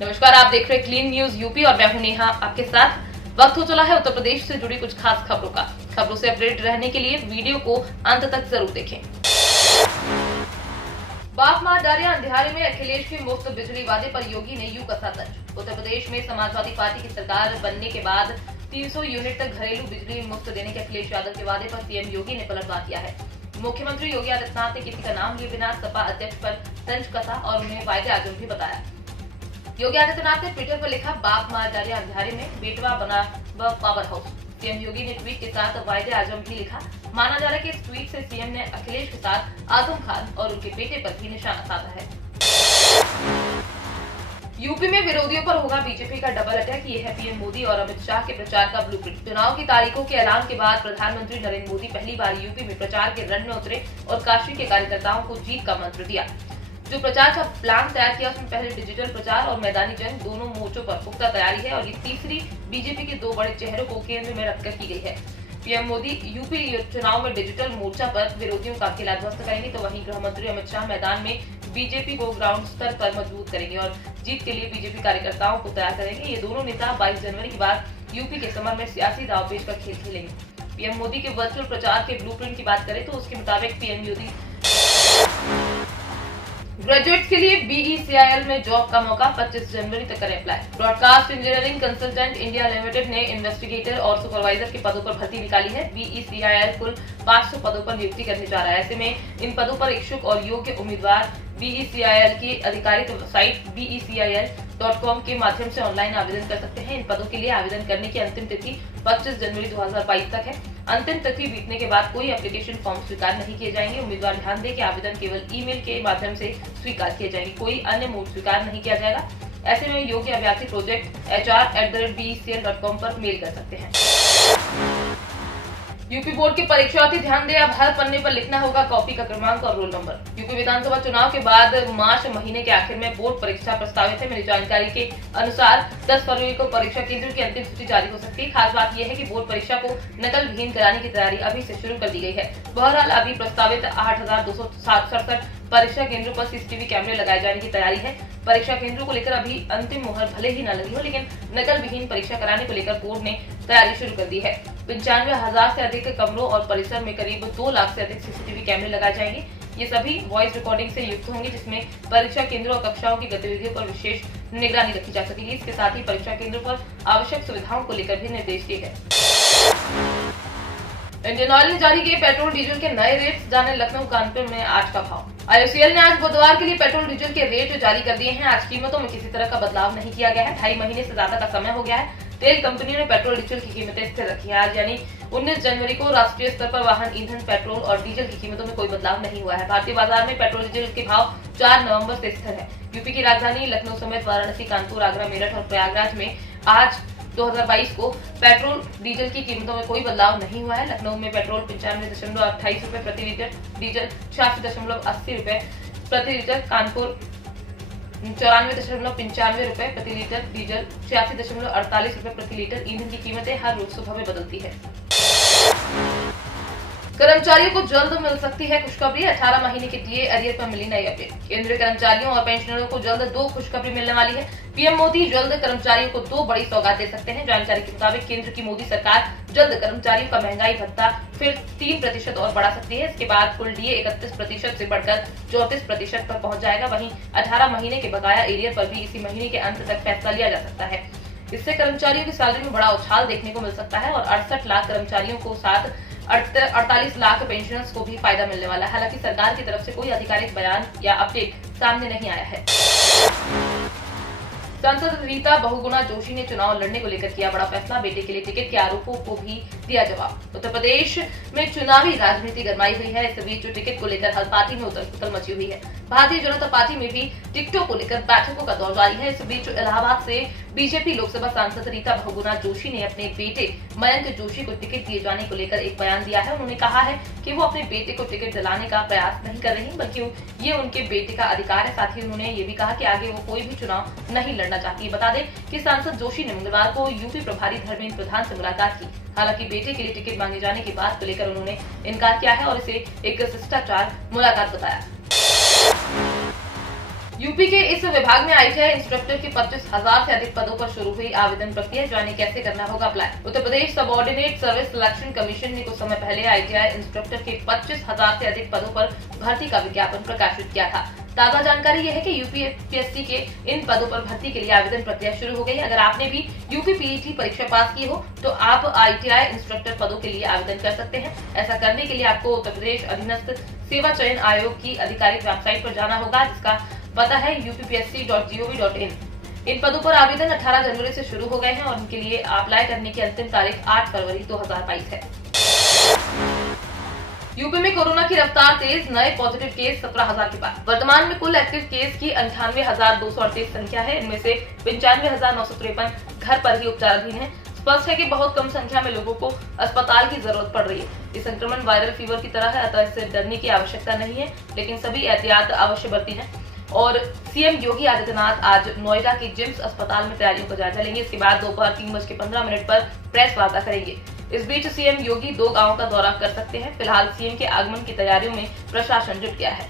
नमस्कार, आप देख रहे हैं क्लीन न्यूज यूपी और मैं हूं नेहा आपके साथ। वक्त हो चला है उत्तर प्रदेश से जुड़ी कुछ खास खबरों का। खबरों से अपडेट रहने के लिए वीडियो को अंत तक जरूर देखें। बाप मार डारिया अंधियारे में अखिलेश के मुफ्त बिजली वादे पर योगी ने यूं कसा तंज। उत्तर प्रदेश में समाजवादी पार्टी की सरकार बनने के बाद 300 यूनिट तक घरेलू बिजली मुफ्त देने के अखिलेश यादव के वादे पर सीएम योगी ने पलटवार किया है। मुख्यमंत्री योगी आदित्यनाथ ने किसी का नाम लिए बिना सपा अध्यक्ष पर तंज कसा और उन्हें वायदे आजम भी बताया। योगी आदित्यनाथ ने ट्विटर पर लिखा, बाप मार डारिया अंधियारे में बेटवा बना व पावर हाउस। सीएम योगी ने ट्वीट के साथ वायदे आजम भी लिखा। माना जा रहा है कि इस ट्वीट से सीएम ने अखिलेश के साथ आजम खान और उनके बेटे पर भी निशाना साधा है। यूपी में विरोधियों पर होगा बीजेपी का डबल अटैक। ये है पीएम मोदी और अमित शाह के प्रचार का ब्लूप्रिंट। चुनाव की तारीखों के ऐलान के बाद प्रधानमंत्री नरेंद्र मोदी पहली बार यूपी में प्रचार के रण में उतरे और काशी के कार्यकर्ताओं को जीत का मंत्र दिया। जो प्रचार का प्लान तैयार किया उसमें पहले डिजिटल प्रचार और मैदानी जंग दोनों मोर्चों पर पुख्ता तैयारी है और ये तीसरी बीजेपी के दो बड़े चेहरों को केंद्र में रखकर की गई है। पीएम मोदी यूपी चुनाव में डिजिटल मोर्चा पर विरोधियों का किला ध्वस्त करेंगे, तो वहीं गृह मंत्री अमित शाह मैदान में बीजेपी को ग्राउंड स्तर पर मजबूत करेंगे और जीत के लिए बीजेपी कार्यकर्ताओं को तैयार करेंगे। ये दोनों नेता 22 जनवरी के बाद यूपी के समर में सियासी दांवपेच का खेल खेलेंगे। पीएम मोदी के वर्चुअल प्रचार के ब्लूप्रिंट की बात करें तो उसके मुताबिक पीएम मोदी ग्रेजुएट्स के लिए बीईसीआईएल में जॉब का मौका 25 जनवरी तक करें apply. Broadcast engineering consultant India limited ने इन्वेस्टिगेटर और सुपरवाइजर के पदों पर भर्ती निकाली है। बीईसीआईएल कुल 500 पदों पर नियुक्ति करने जा रहा है। ऐसे में इन पदों पर इच्छुक और योग्य उम्मीदवार बीईसीआईएल की आधिकारिक साइट BECIL.com के माध्यम से ऑनलाइन आवेदन कर सकते हैं। इन पदों के लिए आवेदन करने की अंतिम तिथि 25 जनवरी 2022 तक है। अंतिम तिथि बीतने के बाद कोई एप्लीकेशन फॉर्म स्वीकार नहीं किए जाएंगे। उम्मीदवार ध्यान दें कि आवेदन केवल ईमेल के माध्यम से स्वीकार किए जाएंगे, कोई अन्य मोड स्वीकार नहीं किया जाएगा। ऐसे में योग्य अभ्यर्थी प्रोजेक्ट HR@BECIL.com पर मेल कर सकते हैं। यूपी बोर्ड के परीक्षार्थी ध्यान दें, अब हर पन्ने पर लिखना होगा कॉपी का क्रमांक और रोल नंबर। यूपी विधानसभा चुनाव के बाद मार्च महीने के आखिर में बोर्ड परीक्षा प्रस्तावित है। मिली जानकारी के अनुसार 10 फरवरी को परीक्षा केंद्र की अंतिम सूची जारी हो सकती है। खास बात यह है कि बोर्ड परीक्षा को नकल विहीन कराने की तैयारी अभी से शुरू कर दी गई है। बहरहाल अभी प्रस्तावित 8,267 परीक्षा केंद्रों पर CCTV कैमरे लगाए जाने की तैयारी है। परीक्षा केंद्रों को लेकर अभी अंतिम मुहर भले ही न लगी हो, लेकिन नकल विहीन परीक्षा कराने को लेकर बोर्ड ने तैयारी शुरू कर दी है। 95,000 से अधिक कमरों और परिसर में करीब 2 लाख से अधिक CCTV कैमरे लगाए जाएंगे। ये सभी वॉइस रिकॉर्डिंग से युक्त होंगे, जिसमें परीक्षा केंद्रों और कक्षाओं की गतिविधियों पर विशेष निगरानी रखी जा सकेगी। इसके साथ ही परीक्षा केंद्रों पर आवश्यक सुविधाओं को लेकर भी निर्देश दिए गए। इंडियन ऑयल ने जारी किए पेट्रोल डीजल के नए रेट। जाने लखनऊ कानपुर में आज का भाव। IOCL ने आज बुधवार के लिए पेट्रोल डीजल के रेट जारी कर दिए हैं। आज कीमतों में किसी तरह का बदलाव नहीं किया गया है। 2.5 महीने से ज्यादा का समय हो गया है। तेल कंपनियों ने पेट्रोल डीजल की कीमतें स्थिर रखी है। आज यानी 19 जनवरी को राष्ट्रीय स्तर पर वाहन ईंधन, पेट्रोल और डीजल की कीमतों में कोई बदलाव नहीं हुआ है। भारतीय बाजार में पेट्रोल डीजल के भाव 4 नवंबर से स्थिर है। यूपी की राजधानी लखनऊ समेत वाराणसी, कानपुर, आगरा, मेरठ और प्रयागराज में आज 2022 को पेट्रोल डीजल की कीमतों में कोई बदलाव नहीं हुआ है। लखनऊ में पेट्रोल 95.28 रुपए प्रति लीटर, डीजल 86.80 रुपए प्रति लीटर, कानपुर 94.95 रुपए प्रति लीटर, डीजल 86.48 रुपए प्रति लीटर। ईंधन की कीमतें हर रोज सुबह में बदलती है। कर्मचारियों को जल्द मिल सकती है खुशखबरी। 18 महीने के लिए अरियर पर मिली नई अपडेट। केंद्रीय कर्मचारियों और पेंशनरों को जल्द 2 खुशखबरी मिलने वाली है। पीएम मोदी जल्द कर्मचारियों को 2 बड़ी सौगात दे सकते हैं। जानकारी के मुताबिक केंद्र की मोदी सरकार जल्द कर्मचारियों का महंगाई भत्ता फिर 3% और बढ़ा सकती है। इसके बाद कुल DA 31% से बढ़कर 34% पर पहुंच जाएगा। वहीं 18 महीने के बकाया एरियर पर भी इसी महीने के अंत तक फैसला लिया जा सकता है। इससे कर्मचारियों की सैलरी में बड़ा उछाल देखने को मिल सकता है और 68 लाख कर्मचारियों को साथ 48 लाख पेंशनर्स को भी फायदा मिलने वाला है। हालांकि सरकार की तरफ से कोई आधिकारिक बयान या अपडेट सामने नहीं आया है। सांसद रीता बहुगुणा जोशी ने चुनाव लड़ने को लेकर किया बड़ा फैसला। बेटे के लिए टिकट के आरोपों को भी दिया जवाब। उत्तर प्रदेश में चुनावी राजनीति गरमाई हुई है। इस बीच टिकट को लेकर हर पार्टी में उथल मची हुई है। भारतीय जनता पार्टी में भी टिकटों को लेकर बैठकों का दौर जारी है। इस बीच इलाहाबाद से बीजेपी लोकसभा सांसद रीता बहुगुणा जोशी ने अपने बेटे मयंक जोशी को टिकट दिए जाने को लेकर एक बयान दिया है। उन्होंने कहा है कि वो अपने बेटे को टिकट दिलाने का प्रयास नहीं कर रही, बल्कि ये उनके बेटे का अधिकार है। साथ ही उन्होंने ये भी कहा कि आगे वो कोई भी चुनाव नहीं लड़ना चाहती है। बता दें कि सांसद जोशी ने मंगलवार को यूपी प्रभारी धर्मेंद्र प्रधान से मुलाकात की। हालांकि बेटे के लिए टिकट मांगे जाने की बात को लेकर उन्होंने इनकार किया है और इसे एक शिष्टाचार मुलाकात बताया। यूपी के इस विभाग में ITI इंस्ट्रक्टर की 25,000 से अधिक पदों पर शुरू हुई आवेदन प्रक्रिया। जाने कैसे करना होगा apply. Uttar Pradesh subordinate service selection commission ने कुछ समय पहले ITI इंस्ट्रक्टर के 25,000 से अधिक पदों पर भर्ती का विज्ञापन प्रकाशित किया था। ताजा जानकारी यह है कि यूपीपीएससी के इन पदों पर भर्ती के लिए आवेदन प्रक्रिया शुरू हो गई है। अगर आपने भी यूपीपीईटी परीक्षा पास की हो तो आप ITI इंस्ट्रक्टर पदों के लिए आवेदन कर सकते हैं। ऐसा करने के लिए आपको उत्तर प्रदेश अधीनस्थ सेवा चयन आयोग की आधिकारिक वेबसाइट पर जाना होगा, जिसका पता है uppsc.gov.in। इन पदों पर आवेदन 18 जनवरी से शुरू हो गए हैं और इनके लिए अप्लाई करने की अंतिम तारीख 8 फरवरी 2022 है। यूपी में कोरोना की रफ्तार तेज, नए पॉजिटिव केस 17,000 के पार। वर्तमान में कुल एक्टिव केस की 98,238 संख्या है। इनमें से 95,953 घर पर ही उपचाराधीन है। स्पष्ट है कि बहुत कम संख्या में लोगों को अस्पताल की जरूरत पड़ रही है। ये संक्रमण वायरल फीवर की तरह है, अतः इससे डरने की आवश्यकता नहीं है, लेकिन सभी एहतियात अवश्य बरती है। और सीएम योगी आदित्यनाथ आज नोएडा के जिम्स अस्पताल में तैयारियों का जायजा लेंगे। इसके बाद दोपहर 3:15 पर प्रेस वार्ता करेंगे। इस बीच सीएम योगी 2 गांवों का दौरा कर सकते हैं। फिलहाल सीएम के आगमन की तैयारियों में प्रशासन जुट गया है।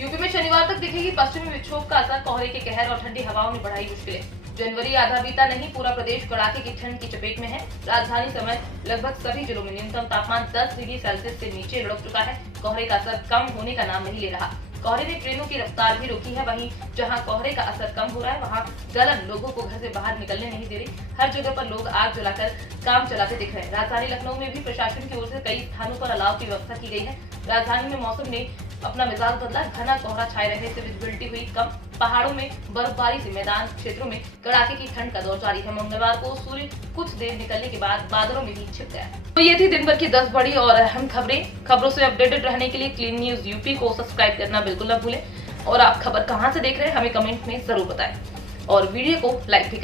यूपी में शनिवार तक दिखेगी पश्चिमी विक्षोभ का असर। कोहरे के कहर और ठंडी हवाओं ने बढ़ाई मुश्किलें। जनवरी आधा बीता नहीं, पूरा प्रदेश कड़ाके की ठंड की चपेट में है। राजधानी समेत लगभग सभी जिलों में न्यूनतम तापमान 10 डिग्री सेल्सियस से नीचे लुढ़क चुका है। कोहरे का असर कम होने का नाम नहीं ले रहा। कोहरे ने ट्रेनों की रफ्तार भी रोकी है। वहीं जहां कोहरे का असर कम हो रहा है, वहां जलन लोगों को घर से बाहर निकलने नहीं दे रही। हर जगह पर लोग आग जलाकर काम चलाते दिख रहे हैं। राजधानी लखनऊ में भी प्रशासन की ओर से कई स्थानों पर अलाव की व्यवस्था की गई है। राजधानी में मौसम ने अपना मिजाज बदला। घना कोहरा छाए रहने से विजिबिलिटी हुई कम। पहाड़ों में बर्फबारी से मैदान क्षेत्रों में कड़ाके की ठंड का दौर जारी है। मंगलवार को सूर्य कुछ देर निकलने के बाद बादलों में ही छिप गया। तो ये थी दिन भर की 10 बड़ी और अहम खबरें। खबरों से अपडेटेड रहने के लिए क्लीन न्यूज यूपी को सब्सक्राइब करना बिल्कुल न भूलें। और आप खबर कहां से देख रहे हैं हमें कमेंट में जरूर बताएं और वीडियो को लाइक भी करें।